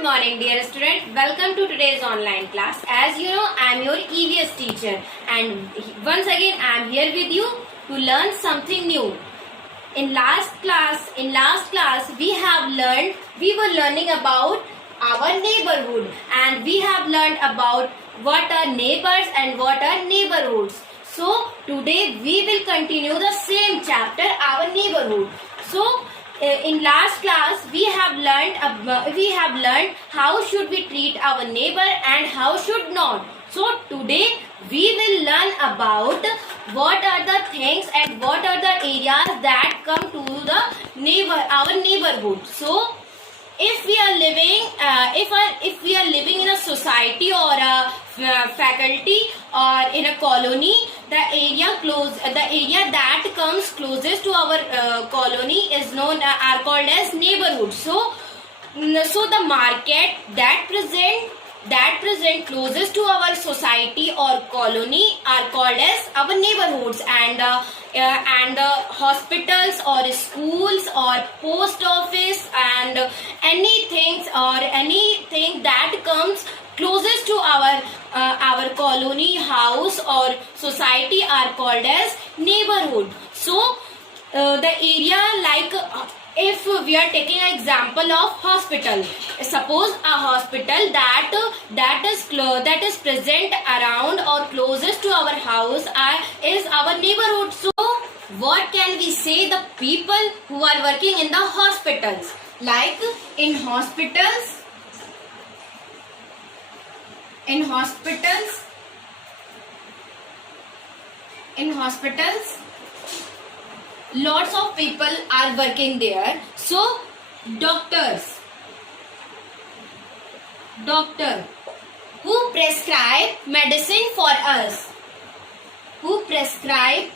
Good morning, dear student. Welcome to today's online class. As you know, I am your EVS teacher, and once again I am here with you to learn something new. In last class, we were learning about our neighborhood, and we have learned about what are neighbors and what are neighborhoods. So today we will continue the same chapter, our neighborhood. So in last class we have learned how should we treat our neighbor and how should not. So today we will learn about what are the things and what are the areas that come to the our neighborhood. So if we are living in a society or a faculty or in a colony, the area that comes closest to our colony is are called as neighborhood. So the market that present closest to our society or colony are called as our neighborhoods, and hospitals or schools or post office and anything that comes closest to our colony, house or society are called as neighborhood. So the area, like if we are taking an example of hospital, suppose a hospital that is present around or closest to our house is our neighborhood. So what can we say? The people who are working in the hospitals, like in hospitals lots of people are working there. So doctor who prescribe medicine for us, who prescribe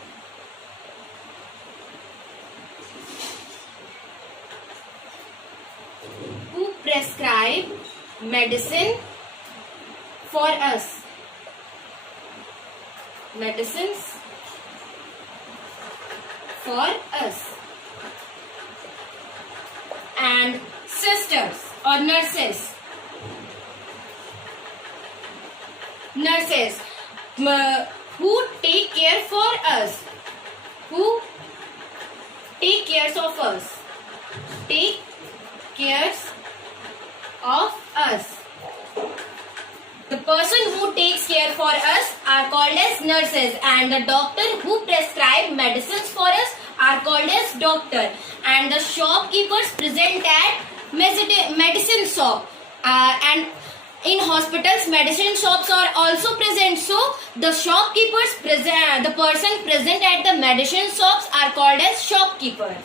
medicine for us, medicines for us. And sisters or nurses who take care for us, who take cares of us, The person who takes care for us are called as nurses, and the doctor who prescribe medicines for us are called as doctor. And the shopkeepers present at medicine shop, and in hospitals medicine shops are also present. So the the person present at the medicine shops are called as shopkeeper.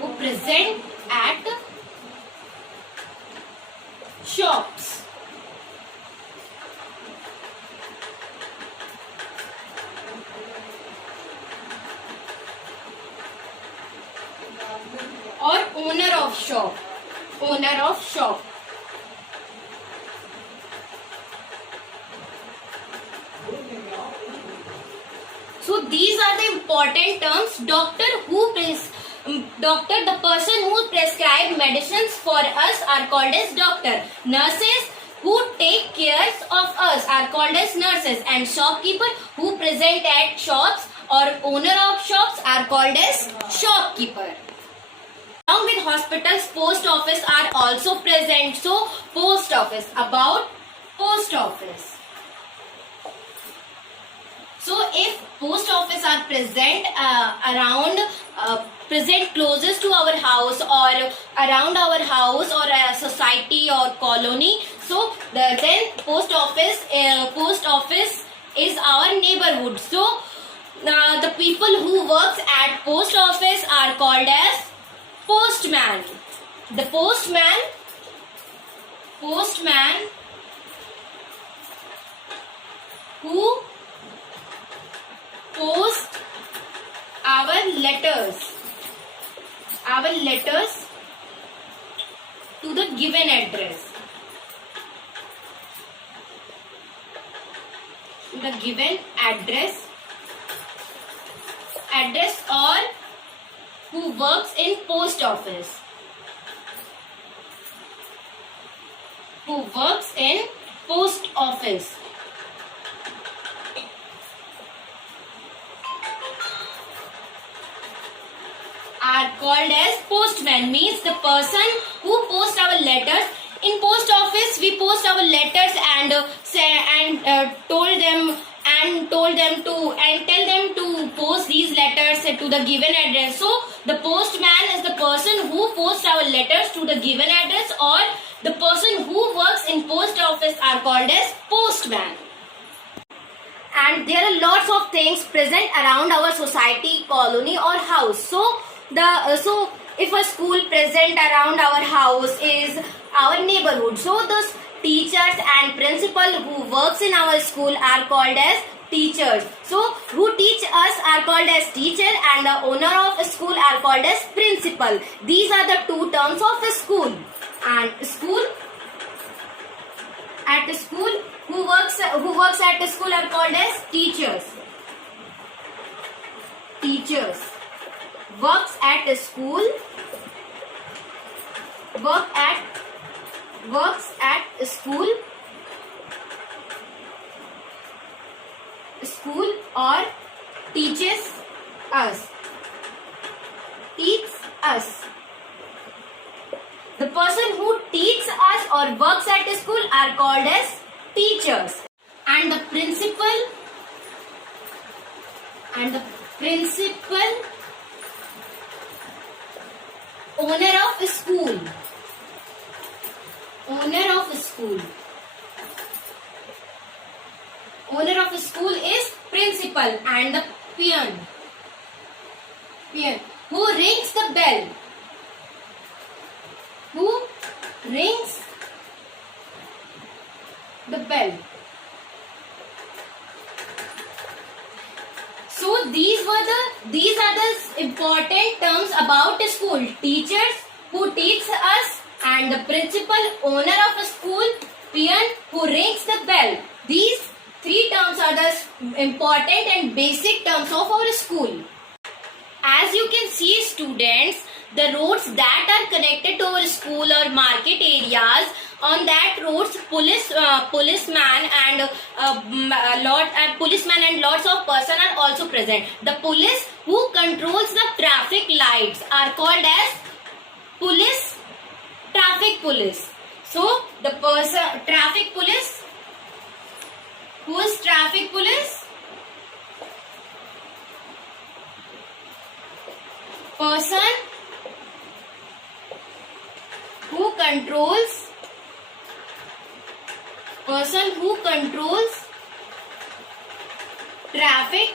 Who present at shops. Or owner of shop. So these are the important terms. Doctor, the person who prescribe medicines for us are called as doctor. Nurses who take care of us are called as nurses, and shopkeeper who present at shops or owner of shops are called as shopkeeper. Along with hospitals, post office are also present. So post office, about post office. So if post office are present present closest to our house or around our house or a society or colony, so then post office is our neighborhood. So the people who works at post office are called as postman. The postman who post our letters to the given address. the given address or who works in post office. Who works in post office. Are called as postman. Means the person who posts our letters. In post office we post our letters and tell them to post these letters to the given address. So the postman is the person who posts our letters to the given address, or the person who works in post office are called as postman. And there are lots of things present around our society, colony or house. So if a school present around our house is our neighborhood, so the teachers and principal who works in our school are called as teachers. So who teach us are called as teacher, and the owner of a school are called as principal. These are the two terms of a school. And who works at a school are called as teachers. Teachers works at a school. Works at a school or teaches us. The person who teaches us or works at a school are called as teachers. And the principal owner of a school. Owner of a school is principal. And the peon who rings the bell. So these are the important terms about a school. Teachers who teach us, and the principal, owner of a school, peon who rings the bell. These three terms are the important and basic terms of our school. As you can see, students, the roads that are connected to our school or market areas, on that roads policeman and lots of person are also present. The police who controls the traffic lights are called as traffic police. So the traffic police. Who is traffic police? Person who controls traffic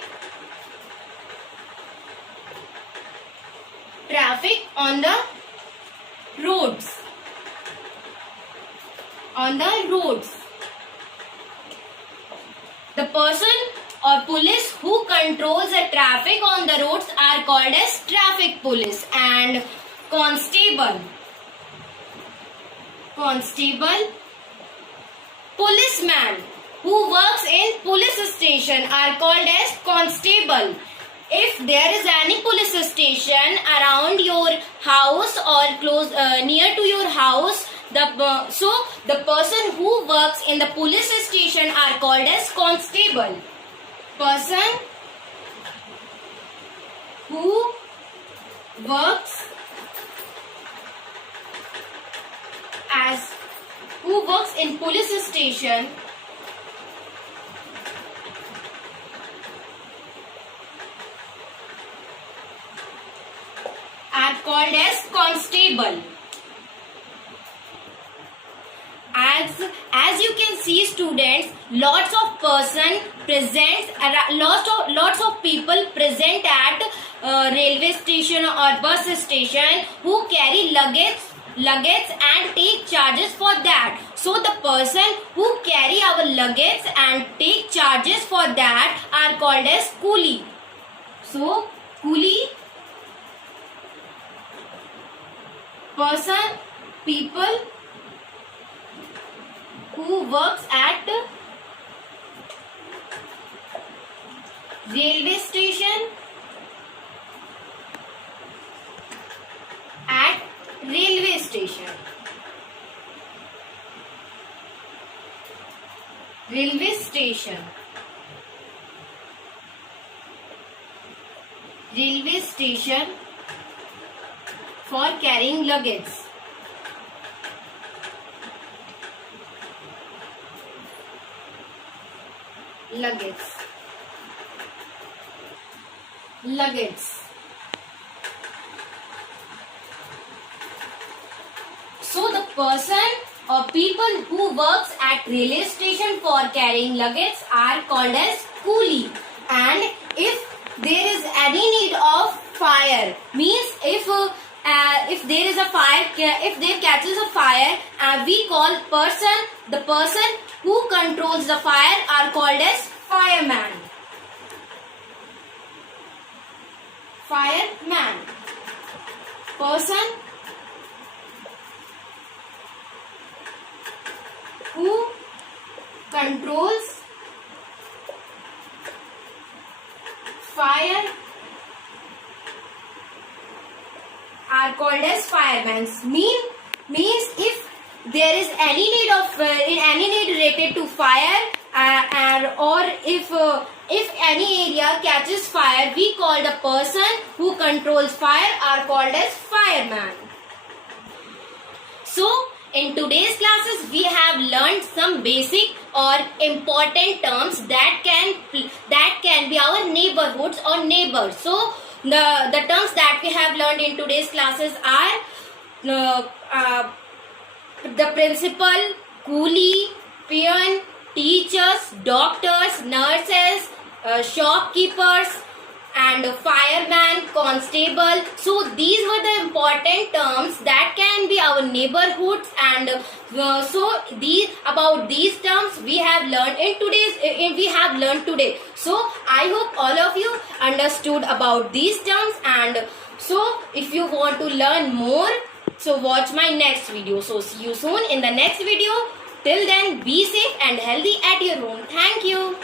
on the roads. The person or police who controls the traffic on the roads are called as traffic police. And constable, policeman who works in police station are called as constable. If there is any police station around your house or close near to your house, the person who works in the police station are called as constable. Person who works in police station are called as constable. As you can see, students, lots of people present at railway station or bus station who carry luggage and take charges for that. So the person who carry our luggage and take charges for that are called as coolie. So coolie, people who works at railway station, at railway station, railway station, railway station for carrying luggage, luggage, luggage. So the person or people who works at railway station for carrying luggage are called as coolie. And if there is any need of fire, means if there is a fire, if there catches a fire, we call the person who controls the fire are called as fireman. Fireman. Person who controls fire are called as firemen. Means if there is any need of any need related to fire, or if any area catches fire, we call the person who controls fire are called as fireman. So in today's classes we have learned some basic or important terms that can be our neighborhoods or neighbors. So the terms that we have learned in today's classes are the principal, coolie, peon, teachers, doctors, nurses, shopkeepers, and fireman, constable. So these were the important terms that can be our neighborhoods, and about these terms we have learned today. So I hope all of you understood about these terms, and so if you want to learn more, so watch my next video. So see you soon in the next video. Till then, be safe and healthy at your home. Thank you.